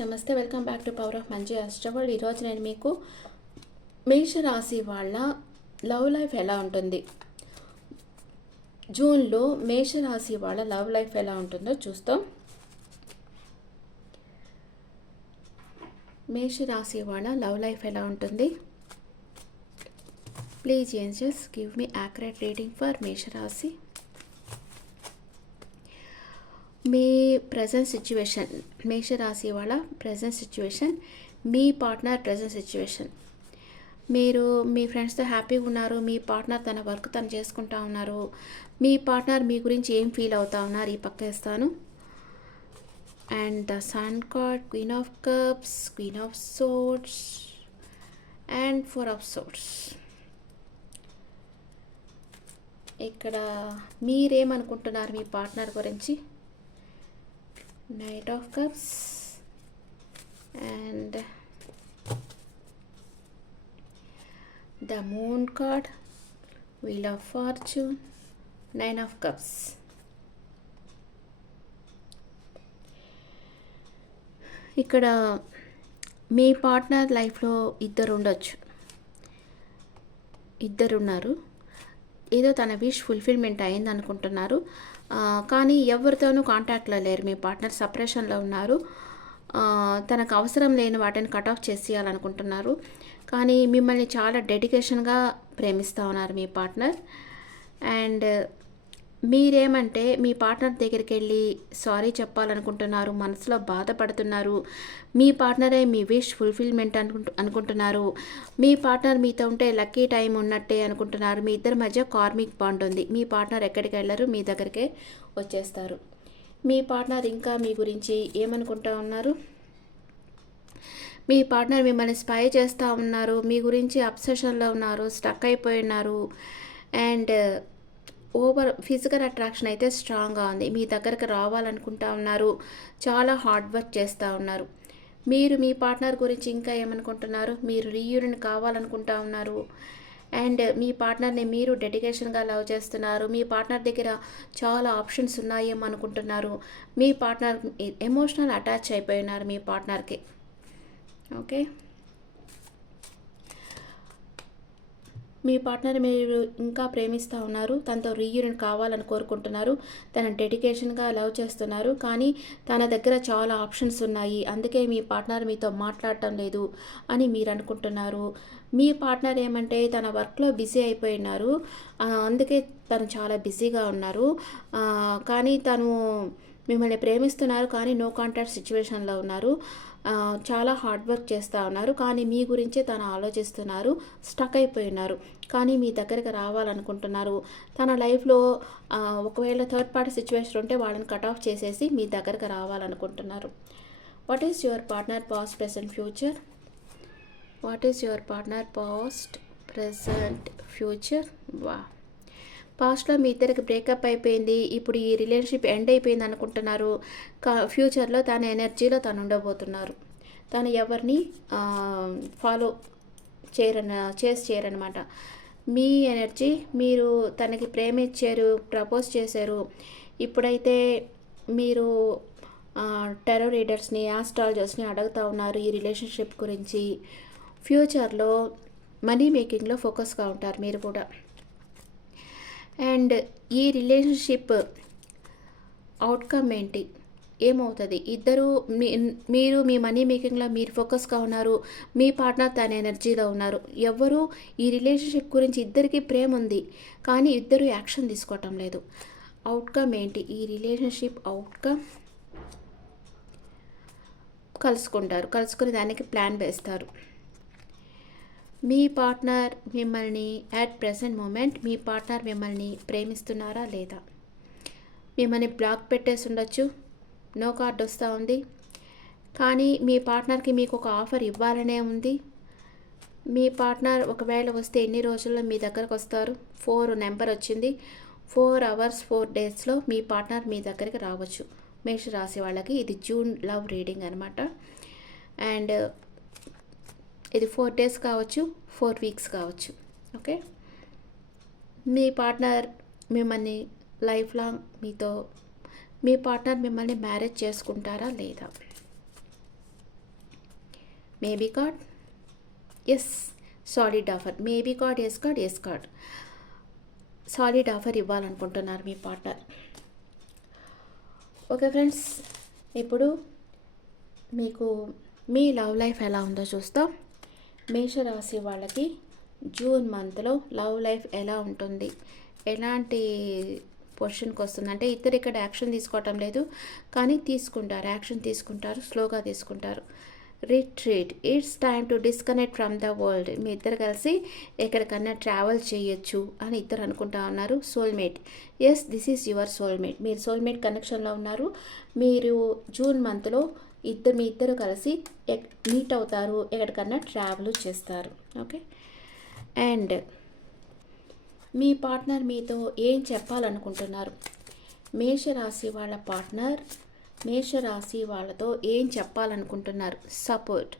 నమస్తే welcome back to power of మంచి అస్ట్రబల్ ఈరోజు నేను మీకు మేషరాశి వాళ్ళ లవ్ లైఫ్ ఎలా ఉంటుంది? జూన్లో మేషరాశి వాళ్ళ లవ్ లైఫ్ ఎలా ఉంటుందో చూస్తాం. మేషరాశి వాళ్ళ లవ్ లైఫ్ ఎలా ఉంటుంది? Please angels give me accurate reading for మేషరాశి. మీ ప్రజెంట్ సిచ్యువేషన్ మేషరాశి వాళ్ళ ప్రజెంట్ సిచ్యువేషన్ మీ పార్ట్నర్ ప్రజెంట్ సిచ్యువేషన్ మీరు మీ ఫ్రెండ్స్తో హ్యాపీగా ఉన్నారు మీ పార్ట్నర్ తన వర్క్ తను చేసుకుంటా ఉన్నారు మీ పార్ట్నర్ మీ గురించి ఏం ఫీల్ అవుతా ఉన్నారు ఈ పక్క ఇస్తాను and the sun card queen of cups queen of swords and four of swords ఇక్కడ మీరేమనుకుంటున్నారు మీ పార్ట్నర్ గురించి? Knight of cups. And the moon card wheel of fortune nine of cups. ఇక్కడ మీ పార్ట్నర్ లైఫ్లో ఇద్దరు ఉండొచ్చు. ఇద్దరు ఉన్నారు ఏదో తన విష్ ఫుల్ఫిల్మెంట్ అయింది అనుకుంటున్నారు కానీ ఎవరితోనూ కాంటాక్ట్లో లేరు. మీ పార్ట్నర్ సపరేషన్లో ఉన్నారు. తనకు అవసరం లేని వాటిని కట్ ఆఫ్ చేసేయాలనుకుంటున్నారు. కానీ మిమ్మల్ని చాలా డెడికేషన్గా ప్రేమిస్తూ ఉన్నారు మీ పార్ట్నర్. అండ్ మీరేమంటే మీ పార్ట్నర్ దగ్గరికి వెళ్ళి సారీ చెప్పాలనుకుంటున్నారు మనసులో బాధపడుతున్నారు మీ పార్ట్నరే మీ విష్ ఫుల్ఫిల్మెంట్ అనుకుంటు అనుకుంటున్నారు మీ పార్ట్నర్ మీతో ఉంటే లక్కీ టైం ఉన్నట్టే అనుకుంటున్నారు మీ ఇద్దరి మధ్య కార్మిక్ బాండ్ ఉంది మీ పార్ట్నర్ ఎక్కడికి వెళ్ళరు మీ దగ్గరికే వచ్చేస్తారు. మీ పార్ట్నర్ ఇంకా మీ గురించి ఏమనుకుంటా ఉన్నారు? మీ పార్ట్నర్ మిమ్మల్ని స్పై చేస్తూ ఉన్నారు మీ గురించి అబ్సెషన్లో ఉన్నారు స్టక్ అయిపోయి ఉన్నారు అండ్ ఓవర్ ఫిజికల్ అట్రాక్షన్ అయితే స్ట్రాంగ్గా ఉంది. మీ దగ్గరకు రావాలనుకుంటా ఉన్నారు. చాలా హార్డ్ వర్క్ చేస్తూ ఉన్నారు. మీరు మీ పార్ట్నర్ గురించి ఇంకా ఏమనుకుంటున్నారు? మీరు రీయూనియన్ కావాలనుకుంటా ఉన్నారు. అండ్ మీ పార్ట్నర్ని మీరు డెడికేషన్గా లవ్ చేస్తున్నారు. మీ పార్ట్నర్ దగ్గర చాలా ఆప్షన్స్ ఉన్నాయేమో అనుకుంటున్నారు. మీ పార్ట్నర్ ఎమోషనల్ అటాచ్ అయిపోయి ఉన్నారు మీ పార్ట్నర్కి. ఓకే? మీ పార్ట్నర్ మీరు ఇంకా ప్రేమిస్తూ ఉన్నారు. తనతో రీయూనియన్ కావాలని కోరుకుంటున్నారు. తన డెడికేషన్గా లవ్ చేస్తున్నారు. కానీ తన దగ్గర చాలా ఆప్షన్స్ ఉన్నాయి. అందుకే మీ పార్ట్నర్ మీతో మాట్లాడటం లేదు అని మీరు అనుకుంటున్నారు. మీ పార్ట్నర్ ఏమంటే తన వర్క్లో బిజీ అయిపోయి ఉన్నారు అందుకే తను చాలా బిజీగా ఉన్నారు. కానీ తను మిమ్మల్ని ప్రేమిస్తున్నారు. కానీ నో కాంటాక్ట్ సిచ్యువేషన్లో ఉన్నారు. చాలా హార్డ్ వర్క్ చేస్తూ ఉన్నారు. కానీ మీ గురించే తను ఆలోచిస్తున్నారు. స్టక్ అయిపోయి ఉన్నారు కానీ మీ దగ్గరికి రావాలనుకుంటున్నారు. తన లైఫ్లో ఒకవేళ థర్డ్ పార్టీ సిచ్యువేషన్ ఉంటే వాళ్ళని కట్ ఆఫ్ చేసేసి మీ దగ్గరికి రావాలనుకుంటున్నారు. What is your partner past present future what is your partner past present future వా పాస్ట్లో మీ ఇద్దరికి బ్రేకప్ అయిపోయింది ఇప్పుడు ఈ రిలేషన్షిప్ ఎండ్ అయిపోయింది అనుకుంటున్నారు. కా ఫ్యూచర్లో తన ఎనర్జీలో తను ఉండబోతున్నారు. తను ఎవరిని ఫాలో చేయరన చేసి చేయరనమాట మీ ఎనర్జీ మీరు తనకి ప్రేమ ఇచ్చారు ప్రపోజ్ చేశారు. ఇప్పుడైతే మీరు టెరో రీడర్స్ని ఆస్ట్రాలజర్స్ని అడుగుతూ ఉన్నారు ఈ రిలేషన్షిప్ గురించి. ఫ్యూచర్లో మనీ మేకింగ్లో ఫోకస్గా ఉంటారు మీరు కూడా. అండ్ ఈ రిలేషన్షిప్ అవుట్కమ్ ఏంటి? ఏమవుతుంది? ఇద్దరు మీ మీరు మీ మనీ మేకింగ్లో మీరు ఫోకస్గా ఉన్నారు మీ పార్ట్నర్ తన ఎనర్జీలో ఉన్నారు. ఎవరు ఈ రిలేషన్షిప్ గురించి ఇద్దరికి ప్రేమ ఉంది కానీ ఇద్దరు యాక్షన్ తీసుకోవటం లేదు. అవుట్కమ్ ఏంటి? ఈ రిలేషన్షిప్ అవుట్కమ్ కలుసుకుంటారు. కలుసుకుని దానికి ప్లాన్ వేస్తారు. మీ పార్ట్నర్ మిమ్మల్ని అట్ ప్రెసెంట్ మూమెంట్ మీ పార్ట్నర్ మిమ్మల్ని ప్రేమిస్తున్నారా లేదా? మిమ్మల్ని బ్లాక్ పెట్టేసి ఉండొచ్చు. నో కార్డ్ వస్తూ ఉంది. కానీ మీ పార్ట్నర్కి మీకు ఒక ఆఫర్ ఇవ్వాలనే ఉంది. మీ పార్ట్నర్ ఒకవేళ వస్తే ఎన్ని రోజుల్లో మీ దగ్గరకు వస్తారు? ఫోర్ నెంబర్ వచ్చింది. ఫోర్ అవర్స్ ఫోర్ డేస్లో మీ పార్ట్నర్ మీ దగ్గరికి రావచ్చు. మేష రాశి వాళ్ళకి ఇది జూన్ లవ్ రీడింగ్ అనమాట అండ్ ఇది ఫోర్ డేస్ కావచ్చు ఫోర్ వీక్స్ కావచ్చు. ఓకే మీ పార్ట్నర్ మిమ్మల్ని లైఫ్ లాంగ్ మీతో మీ పార్ట్నర్ మిమ్మల్ని మ్యారేజ్ చేసుకుంటారా లేదా? Maybe cards solid offer maybe cards cards card solid offer ఇవ్వాలనుకుంటున్నారు మీ పార్ట్నర్ ఓకే ఫ్రెండ్స్ ఇప్పుడు మీకు మీ లవ్ లైఫ్ ఎలా ఉందో చూస్తాం. మేషరాశి వాళ్ళకి జూన్ మంత్లో లవ్ లైఫ్ ఎలా ఉంటుంది? ఎలాంటి పొజిషన్కి వస్తుంది అంటే ఇద్దరు ఇక్కడ యాక్షన్ తీసుకోవటం లేదు కానీ తీసుకుంటారు యాక్షన్ తీసుకుంటారు స్లోగా తీసుకుంటారు. Retreat it's time to disconnect from the world. మీ ఇద్దరు కలిసి ఎక్కడికన్నా ట్రావెల్ చేయొచ్చు అని ఇద్దరు అనుకుంటా ఉన్నారు. Soulmate yes this is your soulmate. మీరు సోల్మేట్ కనెక్షన్లో ఉన్నారు. మీరు జూన్ మంత్లో ఇద్దరు మీ ఇద్దరు కలిసి మీట్ అవుతారు ఎక్కడికన్నా ట్రావెల్ చేస్తారు. ఓకే అండ్ మీ పార్ట్నర్ మీతో ఏం చెప్పాలనుకుంటున్నారు? మేషరాశి వాళ్ళ పార్ట్నర్ మేషరాశి వాళ్ళతో ఏం చెప్పాలనుకుంటున్నారు? Support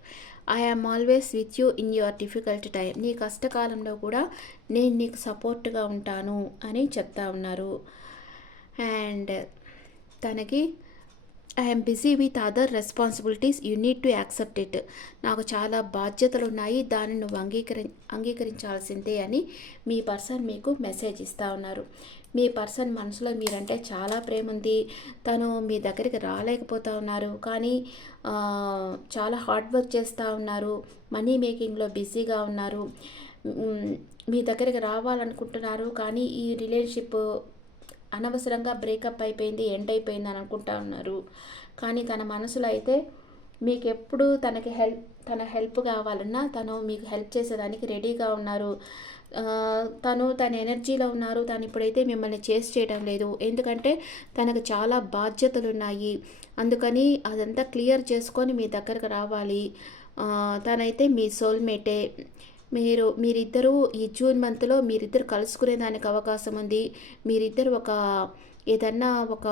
I am always with you in your difficult time నీ కష్టకాలంలో కూడా నేను నీకు సపోర్ట్గా ఉంటాను అని చెప్తా ఉన్నారు. అండ్ తనకి I'm busy with other responsibilities you need to accept it నాకు చాలా బాధ్యతలు ఉన్నాయి దాన్ని నువ్వు అంగీకరి అంగీకరించాల్సిందే అని మీ పర్సన్ మీకు మెసేజ్ ఇస్తూ ఉన్నారు. మీ పర్సన్ మనసులో మీరంటే చాలా ప్రేమ ఉంది తను మీ దగ్గరికి రాలేకపోతూ ఉన్నారు. కానీ చాలా హార్డ్ వర్క్ చేస్తూ ఉన్నారు. మనీ మేకింగ్లో బిజీగా ఉన్నారు. మీ దగ్గరికి రావాలనుకుంటున్నారు. కానీ ఈ రిలేషన్షిప్ అనవసరంగా బ్రేకప్ అయిపోయింది ఎండ్ అయిపోయింది అని అనుకుంటా ఉన్నారు. కానీ తన మనసులో అయితే మీకు ఎప్పుడు తనకి హెల్ప్ తన హెల్ప్ కావాలన్నా తను మీకు హెల్ప్ చేసేదానికి రెడీగా ఉన్నారు. తను తన ఎనర్జీలో ఉన్నారు. తను ఇప్పుడైతే మిమ్మల్ని చేసి చేయడం లేదు. ఎందుకంటే తనకు చాలా బాధ్యతలు ఉన్నాయి అందుకని అదంతా క్లియర్ చేసుకొని మీ దగ్గరకు రావాలి. తనైతే మీ సోల్మేటే మీరు మీరిద్దరూ ఈ జూన్ మంత్లో మీరిద్దరు కలుసుకునే దానికి అవకాశం ఉంది. మీరిద్దరు ఒక ఏదన్నా ఒక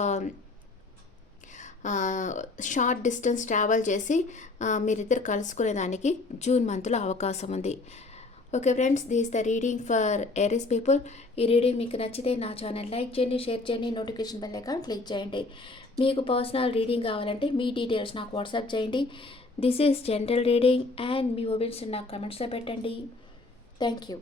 షార్ట్ డిస్టెన్స్ ట్రావెల్ చేసి మీరిద్దరు కలుసుకునే దానికి జూన్ మంత్లో అవకాశం ఉంది. Okay friends this the reading for Aries people. ఈ రీడింగ్ మీకు నచ్చితే నా ఛానల్ లైక్ చేయండి షేర్ చేయండి నోటిఫికేషన్ బెల్ ఐకాన్ క్లిక్ చేయండి. మీకు పర్సనల్ రీడింగ్ కావాలంటే మీ డీటెయిల్స్ నాకు వాట్సాప్ చేయండి. This is general reading and me opinions నాకు కమెంట్స్లో పెట్టండి థ్యాంక్ యూ